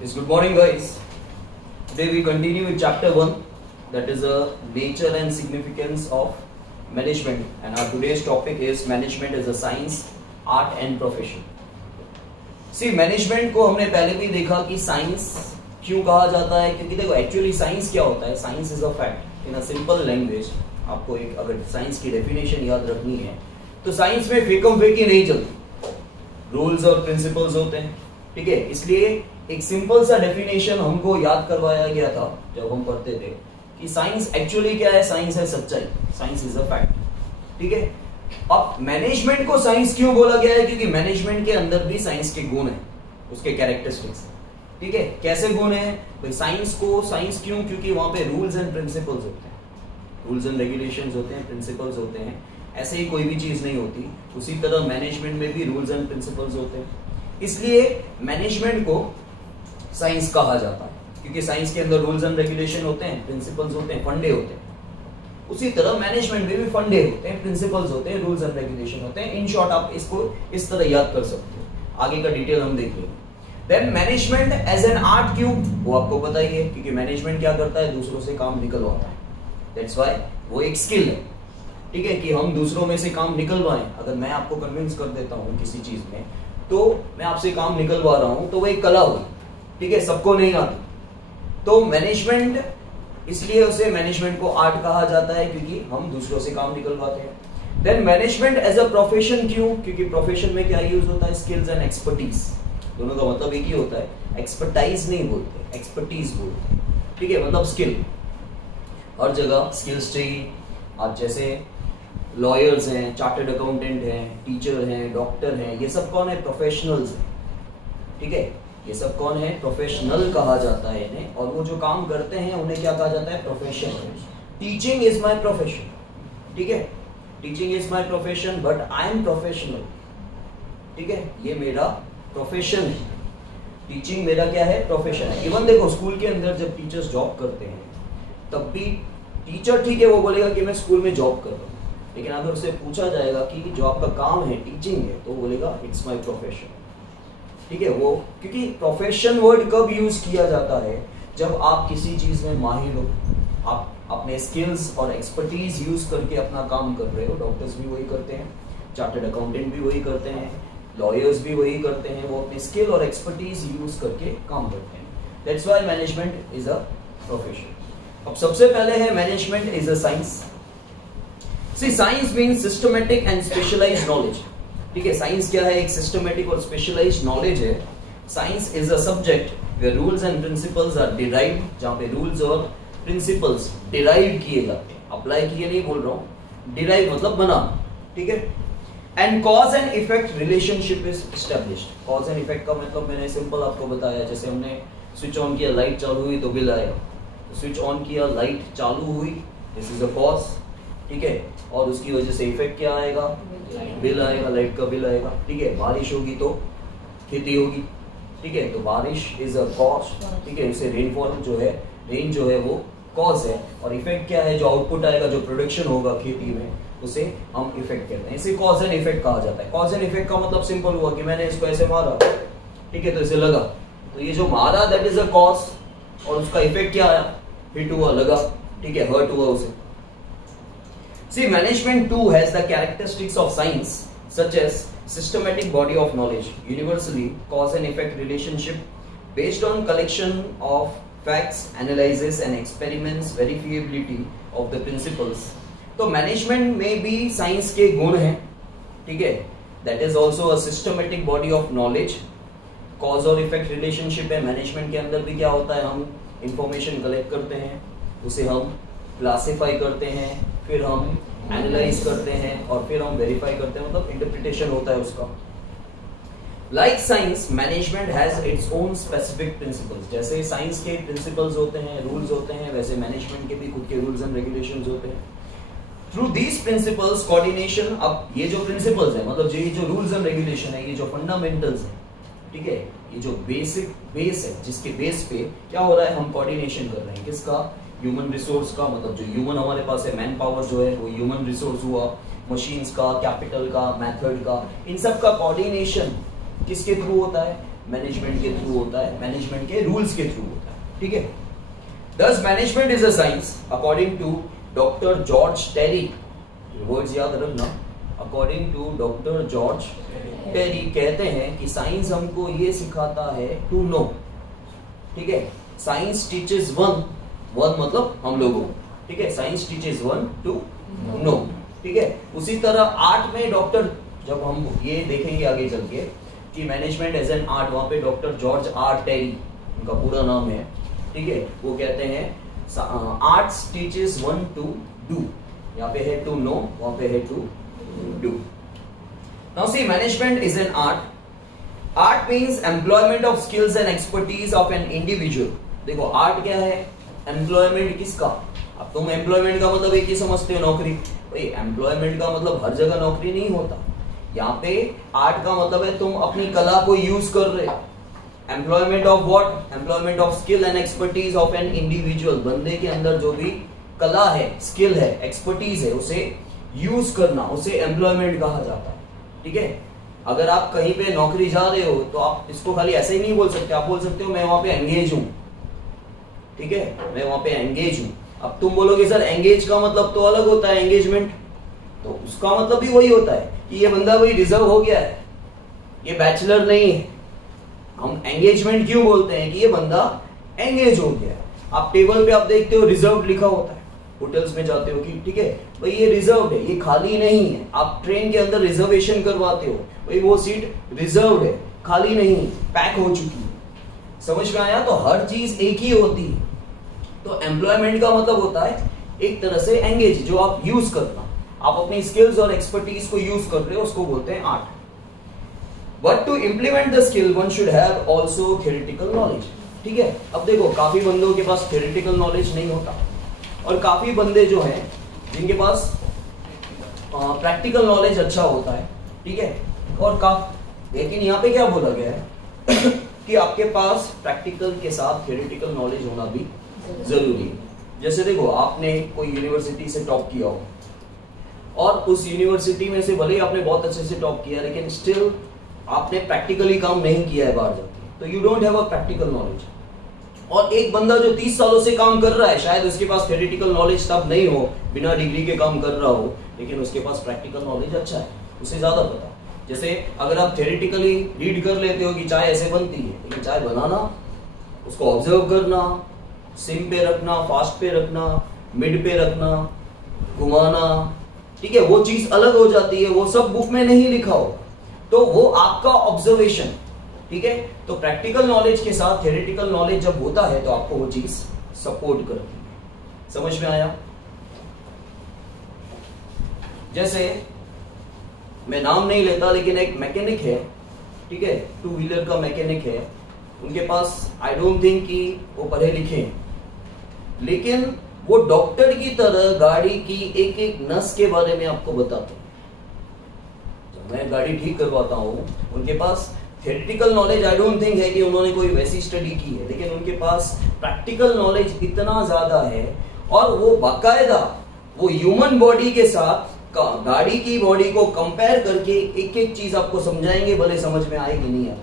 Yes, good morning guys. Today we continue with chapter 1, that is the nature and significance of management, and our today's topic is management as a science, art and profession. See, management को हमने पहले भी देखा कि science क्यों कहा जाता है, क्योंकि देखो एक्चुअली साइंस क्या होता है. Science is a fact in a simple language. आपको एक अगर साइंस की डेफिनेशन याद रखनी है तो साइंस में फेकम फेकी नहीं चलती, रूल्स और प्रिंसिपल्स होते हैं. ठीक है, इसलिए एक सिंपल सा डेफिनेशन हमको याद करवाया गया था जब हम पढ़ते थे कि साइंस एक्चुअली क्या है. साइंस है सच्चाई, साइंस इज अ फैक्ट. ठीक है, अब मैनेजमेंट को साइंस क्यों बोला गया है, क्योंकि मैनेजमेंट के अंदर भी साइंस के गुण है, उसके कैरेक्टरिस्टिक्स. ठीक है, कैसे गुण है भाई साइंस को साइंस क्यों, क्योंकि वहां पे रूल्स एंड प्रिंसिपल्स होते हैं, रूल्स एंड रेगुलेशंस होते हैं, प्रिंसिपल्स होते हैं. ऐसे ही कोई भी चीज नहीं होती, उसी तरह मैनेजमेंट में भी रूल्स एंड प्रिंसिपल्स होते हैं. इसलिए मैनेजमेंट को साइंस कहा जाता है, क्योंकि साइंस के अंदर रूल्स एंड रेगुलेशन होते हैं, प्रिंसिपल्स होते हैं, फंडे होते हैं. उसी तरह मैनेजमेंट में भी फंडे होते हैं, प्रिंसिपल्स होते हैं, रूल्स एंड रेगुलेशन होते हैं. इन शॉर्ट आप इसको इस तरह याद कर सकते हो. आगे का डिटेल हम देख लेंगे. Then management as an art क्यों, वो आपको पता ही है, क्योंकि मैनेजमेंट क्या करता है, दूसरों से काम निकलवाता है. दैट्स व्हाई वो एक स्किल है. ठीक है, कि हम दूसरों में से काम निकलवाएं. अगर मैं आपको कन्विंस कर देता हूं किसी चीज में, तो मैं आपसे काम निकलवा रहा हूं, तो वो एक कला हुई. ठीक है, सबको नहीं आती. तो मैनेजमेंट, इसलिए उसे मैनेजमेंट को आर्ट कहा जाता है, क्योंकि हम दूसरों से काम निकलवाते हैं. Then management as a profession क्यों, क्योंकि प्रोफेशन में क्या यूज होता है, स्किल्स एंड एक्सपर्टीज. दोनों का मतलब एक ही होता है, एक्सपर्टाइज नहीं बोलते, एक्सपर्टीज बोलते हैं. ठीक है, मतलब स्किल. हर जगह स्किल्स चाहिए. आप जैसे लॉयर्स हैं, चार्टर्ड अकाउंटेंट हैं, टीचर हैं, डॉक्टर हैं, ये सब कौन है, प्रोफेशनल्स हैं. ठीक है, ये सब कौन है, प्रोफेशनल कहा जाता है इन्हें. और वो जो काम करते हैं उन्हें क्या कहा जाता है, profession. Teaching is my profession. ठीक है, teaching is my profession but I am professional. ठीक है, ये मेरा प्रोफेशन है. टीचिंग मेरा क्या है, प्रोफेशन है. इवन देखो स्कूल के अंदर जब टीचर्स जॉब करते हैं तब भी टीचर, ठीक है, वो बोलेगा कि मैं स्कूल में जॉब कर रहा हूँ, लेकिन अगर उससे पूछा जाएगा कि जो आपका काम है टीचिंग है, तो वो बोलेगा इट्स माय प्रोफेशन. ठीक है, वो क्योंकि प्रोफेशन वर्ड कब यूज किया जाता है, जब आप किसी चीज में माहिर हो, आप अपने स्किल्स और एक्सपर्टीज यूज करके अपना काम कर रहे हो. डॉक्टर्स भी वही करते हैं, चार्टर्ड अकाउंटेंट भी वही करते हैं, लॉयर्स भी वही करते हैं. वो अपने स्किल और एक्सपर्टीज यूज करके काम करते हैं. That's why management is a profession. अब सबसे पहले है management is a science. See, science means systematic and specialised knowledge. ठीक है, साइंस क्या है, एक सिस्टमैटिक और स्पेशलाइज्ड नॉलेज है. Science is a subject where rules and principles are derived, जहां पे रूल्स और प्रिंसिपल्स डिराइव किए जाते हैं. अप्लाई किए नहीं बोल रहा हूं, डिराइव मतलब बना. ठीक है, and cause and effect relationship is established. Cause and effect का मतलब मैंने सिंपल आपको बताया. जैसे हमने स्विच ऑन किया, लाइट चालू हुई तो बिल आएगा. स्विच ऑन किया, लाइट चालू हुई, दिस इज अ कॉज. ठीक है, और उसकी वजह से इफेक्ट क्या आएगा, बिल आएगा, लाइट का बिल आएगा. ठीक है, बारिश होगी तो खेती होगी. ठीक है, तो बारिश इज अ कॉज. ठीक है, उसे रेनफॉल जो है, रेन जो है वो कॉज है. और इफेक्ट क्या है, जो आउटपुट आएगा, जो प्रोडक्शन होगा खेती में, उसे हम इफेक्ट कहते हैं. इसे कॉज एंड इफेक्ट कहा जाता है. कॉज एंड इफेक्ट का मतलब सिंपल हुआ कि मैंने इसको ऐसे मारा, ठीक है, तो इसे लगा, तो ये जो मारा दैट इज अ कॉज, और उसका इफेक्ट क्या आया, हिट हुआ, लगा. ठीक है, हर्ट हुआ उसे. See, management too has the characteristics of science, such as systematic body of knowledge, universally cause and effect relationship based on collection of facts, analysis and experiments, verifiability of the principles. तो management में भी science के गुण हैं. ठीक है, that is also a systematic body of knowledge. cause और effect relationship है. management के अंदर भी क्या होता है, हम information collect करते हैं, उसे हम क्लासिफाई करते हैं, फिर हम एनालाइज करते हैं, और फिर हम वेरीफाई करते हैं, मतलब इंटरप्रिटेशन होता है उसका. Like science, management has its own specific principles. जैसे साइंस के प्रिंसिपल्स होते हैं, रूल्स होते हैं, वैसे मैनेजमेंट के भी खुद के रूल्स एंड रेगुलेशंस होते हैं. थ्रू दीज प्रिंसिपल्स कोऑर्डिनेशन, अब ये जो प्रिंसिपल्स है, मतलब ये जो रूल्स एंड रेगुलेशन है, ये जो फंडामेंटल्स है, ठीक है, ये जो बेसिक बेस है, जिसके बेस पे क्या हो रहा है, हम कोऑर्डिनेशन कर रहे हैं. किसका, ह्यूमन रिसोर्स का. मतलब जो ह्यूमन हमारे पास है, मैन पावर जो है, वो ह्यूमन रिसोर्स हुआ. मशीन्स का, कैपिटल का, मेथड का, इन सब का कोऑर्डिनेशन किसके थ्रू होता है, मैनेजमेंट के थ्रू होता है, मैनेजमेंट के रूल्स के थ्रू होता है, ठीक है। Thus management is a science according to Dr. George Terry, words याद रखना, अकॉर्डिंग टू डॉक्टर जॉर्ज टेरी कहते हैं कि साइंस हमको ये सिखाता है टू नो, ठीक है। साइंस टीचेस वन मतलब हम लोगों, ठीक है, science teaches one to know, ठीक है। उसी तरह आर्ट में डॉक्टर, जब हम ये देखेंगे आगे चल के कि मैनेजमेंट एज एन आर्ट, वहां पे डॉक्टर जॉर्ज आर टेरी उनका पूरा नाम है, ठीक है, वो कहते हैं arts teaches one to do, यहाँ पे है टू नो, वहां पे है to do. Now see management is an art. Art means employment of skills and expertise of an individual. देखो आर्ट क्या है, एम्प्लॉयमेंट किसका, अब तुम एम्प्लॉयमेंट का मतलब एक ही समझते हो नौकरी, भाई एम्प्लॉयमेंट का मतलब हर जगह नौकरी नहीं होता, यहाँ पे आर्ट का मतलब है तुम अपनी कला को यूज कर रहे हो। Employment of what, employment of skill and expertise of an individual, बंदे के अंदर जो भी कला है, स्किल है, एक्सपर्टीज है, उसे यूज करना, उसे एम्प्लॉयमेंट कहा जाता है, ठीक है। अगर आप कहीं पे नौकरी जा रहे हो तो आप इसको खाली ऐसे ही नहीं बोल सकते, आप बोल सकते हो मैं वहां पे एंगेज हूं, ठीक है, मैं वहां पे एंगेज हूं। अब तुम बोलोगे सर एंगेज का मतलब तो अलग होता है एंगेजमेंट, तो उसका मतलब भी वही होता है कि ये बंदा वही रिजर्व हो गया है, ये बैचलर नहीं है। हम एंगेजमेंट क्यों बोलते हैं कि ये बंदा एंगेज हो गया है। आप टेबल पे आप देखते हो रिजर्व लिखा होता है, होटल्स में जाते हो कि ठीक है भाई ये रिजर्व है, ये खाली नहीं है। आप ट्रेन के अंदर रिजर्वेशन करवाते हो, भाई वो सीट रिजर्व है, खाली नहीं, पैक हो चुकी है। समझ में आया? तो हर चीज एक ही होती है। तो एम्प्लॉयमेंट का मतलब होता है एक तरह से एंगेज, जो आप यूज करना, आप अपनी स्किल्स और एक्सपर्टीज को यूज कर रहे हो, उसको बोलते हैं art. But to implement the skill one should have also theoretical knowledge, ठीक है। अब देखो काफी बंदों के पास थ्योरेटिकल नॉलेज नहीं होता, और काफी बंदे जो हैं जिनके पास प्रैक्टिकल नॉलेज अच्छा होता है, ठीक है। और लेकिन यहाँ पे क्या बोला गया है कि आपके पास प्रैक्टिकल के साथ थ्योरेटिकल नॉलेज होना भी जरूरी है। जैसे देखो आपने कोई यूनिवर्सिटी से टॉप किया हो, और उस यूनिवर्सिटी में से भले ही आपने बहुत अच्छे से टॉप किया, लेकिन स्टिल आपने प्रैक्टिकली काम नहीं किया है बाहर जाके, तो you don't have a practical knowledge. और एक बंदा जो 30 सालों से काम कर रहा है, शायद उसके पास थ्योरेटिकल नॉलेज तब नहीं हो, बिना डिग्री के काम कर रहा हो, लेकिन उसके पास प्रैक्टिकल नॉलेज अच्छा है, उसे ज्यादा पता। जैसे अगर आप थ्योरेटिकली रीड कर लेते हो कि चाय ऐसे बनती है, लेकिन चाय बनाना, उसको ऑब्जर्व करना, सिम पे रखना, फास्ट पे रखना, मिड पे रखना, घुमाना, ठीक है, वो चीज अलग हो जाती है, वो सब बुक में नहीं लिखा हो, तो वो आपका ऑब्जर्वेशन, ठीक है। तो प्रैक्टिकल नॉलेज के साथ थ्योरेटिकल नॉलेज जब होता है तो आपको वो चीज सपोर्ट करती है। समझ में आया? जैसे मैं नाम नहीं लेता, लेकिन एक मैकेनिक है, ठीक है, 2 व्हीलर का मैकेनिक है, उनके पास आई डोंट थिंक कि वो पढ़े लिखे हैं, लेकिन वो डॉक्टर की तरह गाड़ी की एक एक नस के बारे में आपको बताते हैं। जब मैं गाड़ी ठीक करवाता हूँ, उनके पास theoretical knowledge I don't think है कि उन्होंने कोई वैसी स्टडी की है, लेकिन उनके पास प्रैक्टिकल नॉलेज इतना ज्यादा है, और वो बाकायदा वो ह्यूमन बॉडी के साथ गाड़ी की बॉडी को कंपेयर करके एक एक चीज आपको समझाएंगे, भले समझ में आएगी नहीं आए,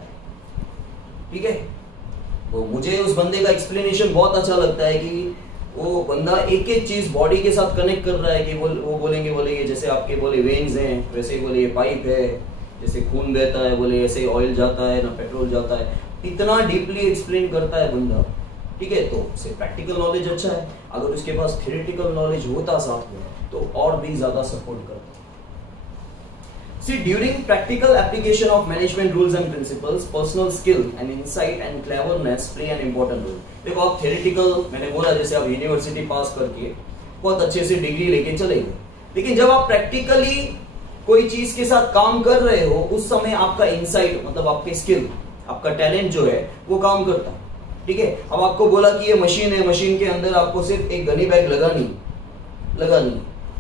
ठीक है। तो मुझे उस बंदे का एक्सप्लेनेशन बहुत अच्छा लगता है कि वो बंदा एक एक चीज बॉडी के साथ कनेक्ट कर रहा है कि वो बोलेंगे जैसे आपके बोले वेन्स हैं, वैसे बोले ये पाइप है, जैसे खून बहता है, बोले ऐसे ऑयल जाता है ना पेट्रोल जाता है, इतना डीपली एक्सप्लेन करता है बंदा, ठीक है। तो उसे प्रैक्टिकल नॉलेज अच्छा है। अगर उसके पास थ्योरेटिकल नॉलेज होता साथ में तो और भी ज्यादा सपोर्ट करता। See, during practical application of management rules and principles, personal skill and insight and cleverness play an important role. देखो आप थ्योरेटिकल, मैंने बोला जैसे आप यूनिवर्सिटी पास करके बहुत अच्छे से डिग्री लेके चले गए, लेकिन जब आप प्रैक्टिकली कोई चीज के साथ काम कर रहे हो, उस समय आपका इंसाइट मतलब आपके स्किल, आपका टैलेंट जो है वो काम करता है, ठीक है। अब आपको बोला कि ये मशीन है, मशीन के अंदर आपको सिर्फ एक गनी बैग लगानी,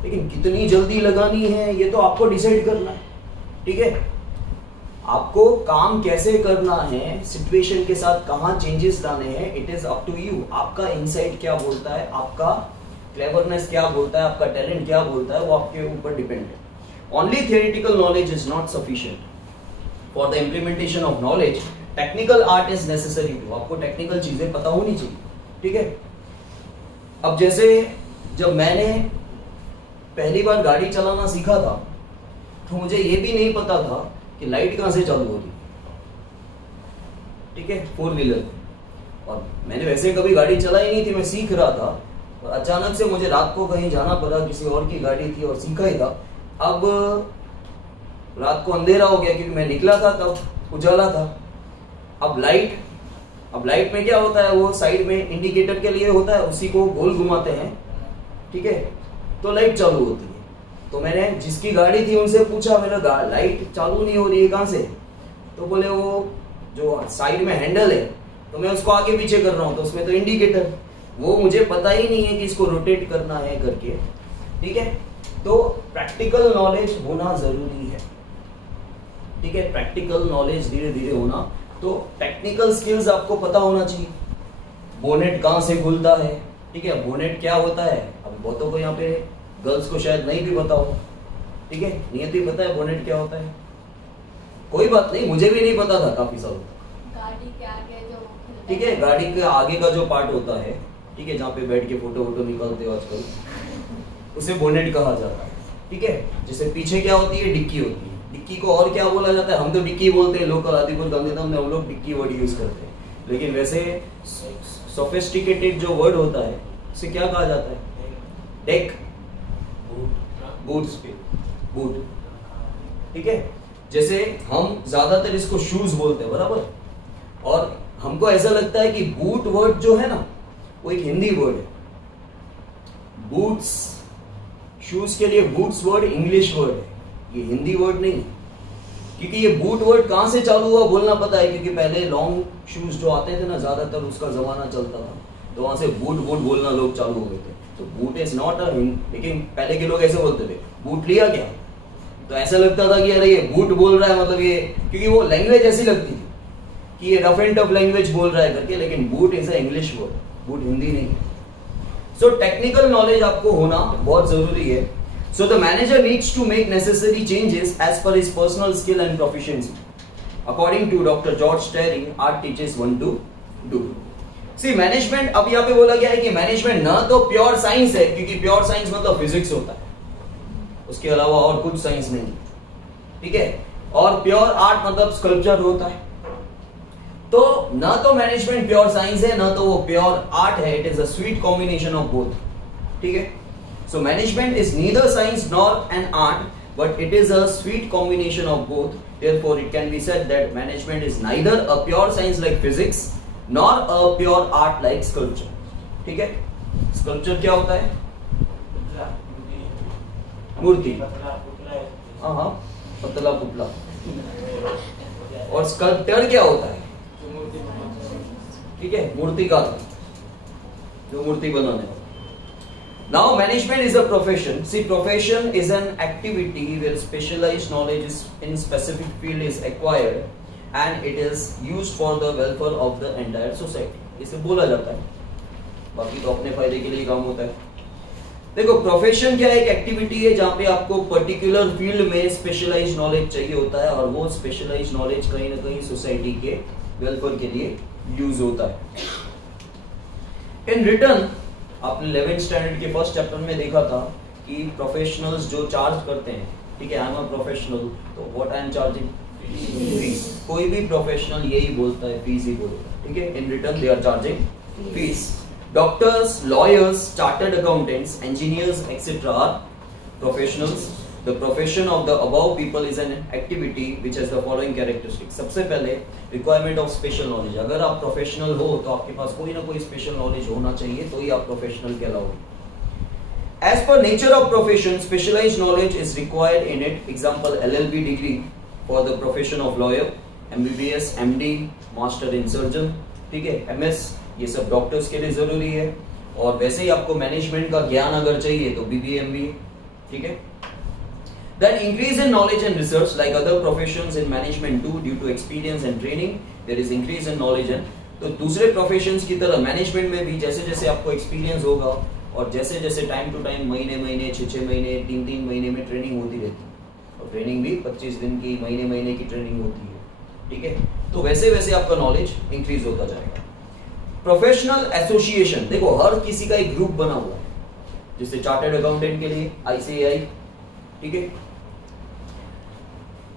लेकिन कितनी जल्दी लगानी है ये तो आपको डिसाइड करना है, ठीक है। आपको काम कैसे करना है, सिचुएशन के साथ कहां चेंजेस लाने हैं, it is up to you. आपका इंसाइट क्या बोलता है, आपका क्लेवरनेस क्या बोलता है, आपका टैलेंट क्या बोलता है, वो आपके ऊपर डिपेंड है। Only theoretical knowledge is not sufficient. For the implementation of knowledge, technical art is necessary to, आपको टेक्निकल चीजें पता होनी चाहिए, ठीक है। अब जैसे जब मैंने पहली बार गाड़ी चलाना सीखा था तो मुझे ये भी नहीं पता था कि लाइट कहां से चालू हो रही, ठीक है, 4 व्हीलर। और मैंने वैसे कभी गाड़ी चलाई नहीं थी, मैं सीख रहा था और अचानक से मुझे रात को कहीं जाना पड़ा, किसी और की गाड़ी थी और सीखा ही था। अब रात को अंधेरा हो गया क्योंकि मैं निकला था तब उजाला था। अब लाइट में क्या होता है, वो साइड में इंडिकेटर के लिए होता है, उसी को गोल घुमाते हैं, ठीक है, तो लाइट चालू होती है। तो मैंने जिसकी गाड़ी थी उनसे पूछा, मैंने लाइट चालू नहीं हो रही है कहां से, तो बोले वो जो साइड में हैंडल है तो मैं उसको आगे पीछे कर रहा हूं तो उसमें तो इंडिकेटर, वो मुझे पता ही नहीं है कि इसको रोटेट करना है करके, ठीक है। तो प्रैक्टिकल नॉलेज होना जरूरी है, ठीक है, प्रैक्टिकल नॉलेज धीरे धीरे होना। तो टेक्निकल स्किल्स आपको पता होना चाहिए, बोनेट कहां से खुलता है, ठीक है, बोनेट क्या होता है। अब बहुतों को यहाँ पे गर्ल्स को शायद नहीं भी पता हो, ठीक है, नियति पता है बोनेट क्या होता है, कोई बात नहीं, मुझे भी नहीं पता था काफी सालों तक। गाड़ी के आगे जो, ठीक है, गाड़ी के आगे का जो पार्ट होता है, ठीक है, जहाँ पे बैठ के फोटो वोटो निकालते हो आजकल, उसे बोनेट कहा जाता है, ठीक है। जैसे पीछे क्या होती है, डिक्की होती है। डिक्की को और क्या बोला जाता है, हम तो डिक्की बोलते हैं, लोकल आदिपुर गांधीधाम में हम लोग डिक्की वर्ड यूज करते हैं, लेकिन वैसे सोफिस्टिकेटेड जो वर्ड होता है उसे क्या कहा जाता है, डेक, बूट, ठीक है। जैसे हम ज्यादातर इसको शूज बोलते हैं, बराबर, और हमको ऐसा लगता है कि बूट वर्ड जो है ना वो एक हिंदी वर्ड है। बूट्स, शूज के लिए बूट्स वर्ड इंग्लिश वर्ड है, ये हिंदी वर्ड नहीं। क्योंकि ये बूट वर्ड कहां से चालू हुआ बोलना पता है, क्योंकि पहले लॉन्ग शूज जो आते थे ना, ज्यादातर उसका जमाना चलता था, तो वहां से बूट बोलना लोग चालू हो गए थे। तो बूट इज नॉट अ, लेकिन पहले के लोग ऐसे बोलते थे, बूट लिया क्या, तो ऐसा लगता था कि अरे ये बूट बोल रहा है, मतलब ये, क्योंकि वो लैंग्वेज ऐसी लगती थी कि ये रफ एंड टफ लैंग्वेज बोल रहा है करके, लेकिन boot is a English word, boot Hindi नहीं है। सो टेक्निकल नॉलेज आपको होना बहुत जरूरी है। So the manager needs to make necessary changes as per his personal skill and proficiency. According to Dr. George Terry, art teaches one to do. See, management, अब यहाँ पे बोला गया है कि मैनेजमेंट ना तो प्योर साइंस है, क्योंकि प्योर साइंस मतलब फिजिक्स होता है, उसके अलावा और कुछ साइंस नहीं, ठीक है, और प्योर आर्ट मतलब स्कल्पचर होता है। तो ना तो मैनेजमेंट प्योर साइंस है, ना तो वो प्योर आर्ट है, it is a sweet combination of both, ठीक है। So management is neither science nor an art, but it is a sweet combination of both. Therefore, it can be said that management is neither a pure science like physics nor a pure art like sculpture. ठीक है? Sculpture क्या होता है? मूर्ति। हाँ, पतला पुतला। और sculpture क्या होता है? ठीक है, मूर्तिकार, जो मूर्ति बनाने वाला। Now management is a profession. See, profession is an activity where specialized knowledge is in specific field is acquired and it is used for the welfare of the entire society. इसे बोला जाता है, बाकी तो अपने फायदे के लिए काम होता है। देखो, प्रोफेशन क्या है, एक एक्टिविटी है जहाँ पे आपको पर्टिकुलर फील्ड में स्पेशलाइज्ड नॉलेज चाहिए होता है, और वो स्पेशलाइज्ड नॉलेज कहीं ना कहीं सोसाइटी के वेलफेयर के लिए यूज होता है। इन रिटर्न, आपने 11th स्टैंडर्ड के फर्स्ट चैप्टर में देखा था कि प्रोफेशनल्स जो चार्ज करते हैं, ठीक है, आई एम अ प्रोफेशनल, तो what I am charging, fees. कोई भी प्रोफेशनल यही बोलता है, फीस ही बोलता है, ठीक है, in return they are charging fees. Doctors, lawyers, chartered accountants, engineers etcetera are professionals. The profession of the above people is an activity which has the following characteristics. सबसे पहले requirement of special knowledge. अगर आप professional हो तो आपके पास कोई ना कोई स्पेशल नॉलेज होना चाहिए, तो ही आप professional कहलाओगे। As per nature of profession, specialized knowledge is required in it. Example, LLB degree for the profession of lawyer, MBBS, MD, master in surgeon, ठीक है, MS, ये सब डॉक्टर्स के लिए जरूरी है। और वैसे ही आपको मैनेजमेंट का ज्ञान अगर चाहिए तो BBA, MBA, ठीक है। Then increase in knowledge and research, like other professions in management too, due to experience and training, there is increase in knowledge and, तो दूसरे प्रोफेशंस की तरह मैनेजमेंट में भी जैसे जैसे आपको एक्सपीरियंस होगा और जैसे जैसे टाइम टू टाइम, महीने महीने, 6 महीने, 3 महीने में ट्रेनिंग होती रहती है, और ट्रेनिंग भी 25 दिन की, महीने की ट्रेनिंग होती है, ठीक है। तो वैसे वैसे आपका नॉलेज इंक्रीज होता जाएगा। प्रोफेशनल एसोसिएशन, देखो हर किसी का एक ग्रुप बना हुआ है, जैसे चार्टर्ड अकाउंटेंट के लिए ICAI, ठीक है।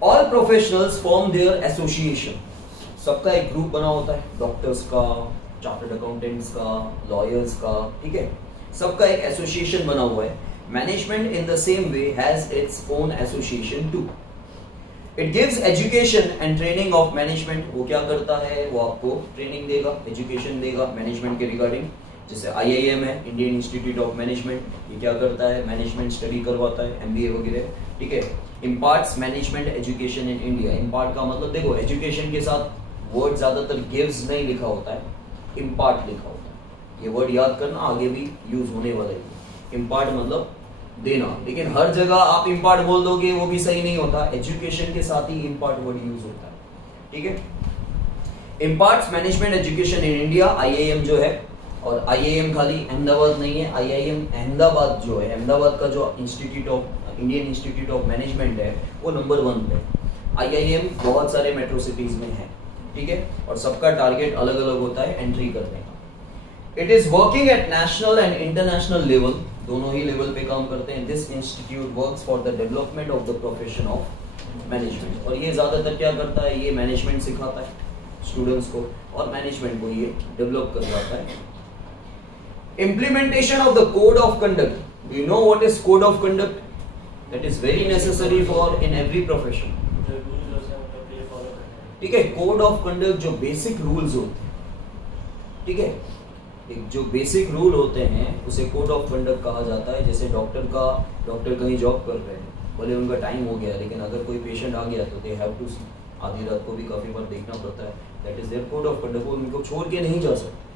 All professionals form their association, सबका एक ग्रुप बना होता है, डॉक्टर्स का, चार्टर्ड अकाउंटेंट्स का, लॉयर्स का, ठीक है, सबका एक एसोसिएशन बना हुआ है। Management in the same way has its own association too. It gives education and training of management, वो क्या करता है, वो आपको ट्रेनिंग देगा, एजुकेशन देगा मैनेजमेंट के रिगार्डिंग। जैसे IIM है, इंडियन इंस्टीट्यूट ऑफ मैनेजमेंट, ये क्या करता है, मैनेजमेंट स्टडी करवाता है, MBA वगैरह, ठीक है। Imparts management education in India, impart का मतलब देखो एजुकेशन के साथ वर्ड ज्यादातर गिव्स नहीं लिखा होता है, इम्पार्ट लिखा होता है, ये वर्ड याद करना, आगे भी यूज होने वाला है। इम्पार्ट मतलब देना, लेकिन हर जगह आप इम्पार्ट बोल दोगे वो भी सही नहीं होता, एजुकेशन के साथ ही इम्पार्ट वर्ड यूज होता है, ठीक है। Imparts management education in India, IIM जो है, और IIM खाली अहमदाबाद नहीं है, IIM अहमदाबाद जो है, अहमदाबाद का जो institute of Indian institute of management है वो नंबर 1 पे। IIM बहुत सारे मेट्रो सिटीज में है, ठीक है, और सबका टारगेट अलग अलग होता है एंट्री करने का। It is working at national and international level, दोनों ही लेवल पे काम करते हैं। This institute works for the development of the profession of management, और ये ज्यादातर क्या करता है, ये मैनेजमेंट सिखाता है स्टूडेंट्स को और मैनेजमेंट को ये डेवलप करवाता है। Implementation of the code of conduct. Do you know what is code of conduct? That is very necessary for in every profession. ठीक है, कोड ऑफ कंडक्ट जो बेसिक रूल्स होते हैं, ठीक है, एक जो बेसिक रूल होते हैं उसे कोड ऑफ कंडक्ट कहा जाता है। जैसे डॉक्टर कहीं जॉब कर रहे हैं, बोले उनका टाइम हो गया, लेकिन अगर कोई पेशेंट आ गया तो दे हैव टू सी, आधी रात को भी काफी बार देखना पड़ता है, that is their code of conduct, वो उनको छोड़ के नहीं जा सकते,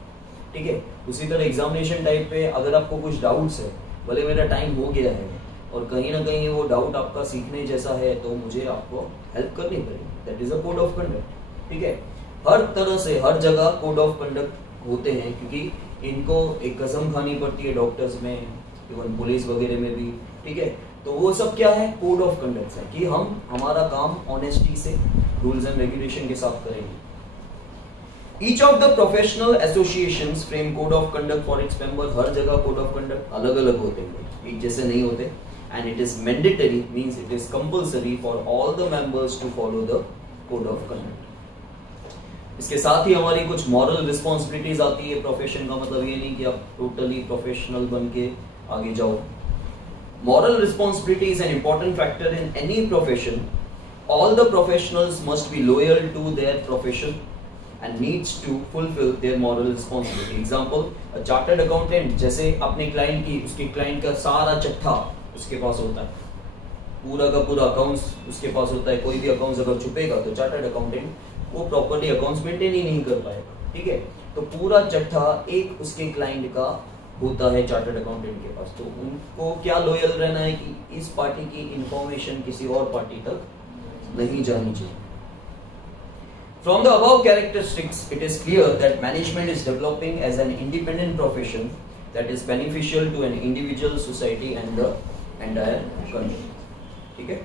ठीक है। उसी तरह एग्जामिनेशन टाइप पे अगर आपको कुछ डाउट्स है, बोले मेरा टाइम हो गया है और कहीं ना कहीं वो डाउट आपका सीखने जैसा है, तो मुझे आपको हेल्प करनी पड़ेगी, that is a code of conduct, ठीक है। हर तरह से हर जगह कोड ऑफ कंडक्ट होते हैं, क्योंकि इनको एक कसम खानी पड़ती है डॉक्टर्स में, इवन पुलिस वगैरह में भी, ठीक है। तो वो सब क्या है, कोड ऑफ कंडक्ट है, कि हम हमारा काम ऑनेस्टी से रूल्स एंड रेगुलेशन के साथ करेंगे। Each of the professional associations frame code of conduct for its members, हर जगह कोड ऑफ कंडक्ट अलग अलग होते हैं, एक जैसे नहीं होते। And it is mandatory, means it is compulsory for all the members to follow the code of conduct। इसके साथ ही हमारी कुछ मॉरल रिस्पॉन्सिबिलिटीज आती है। प्रोफेशन का मतलब ये नहीं कि आप टोटली प्रोफेशनल बन के आगे जाओ। Moral responsibility is an important factor in any profession. All the professionals must be loyal to their profession and needs to fulfill their moral responsibility. Example, a chartered accountant जैसे अपने client की, उसके client का सारा चिट्ठा उसके पास होता है, पूरा का पूरा अकाउंट्स उसके पास होता है। कोई भी अकाउंट्स अगर छुपेगा तो चार्टर्ड अकाउंटेंट वो प्रॉपर्ली अकाउंट्स मेंटेन ही नहीं कर पाएगा, ठीक है। तो पूरा चिट्ठा एक उसके क्लाइंट का होता है चार्टर्ड अकाउंटेंट के पास, तो उनको क्या लॉयल रहना है कि इस पार्टी की इंफॉर्मेशन किसी और पार्टी तक नहीं जानी चाहिए। From the above characteristics, it is clear that management is developing as an independent profession that is beneficial to an individual, society and the entire country. ठीक है?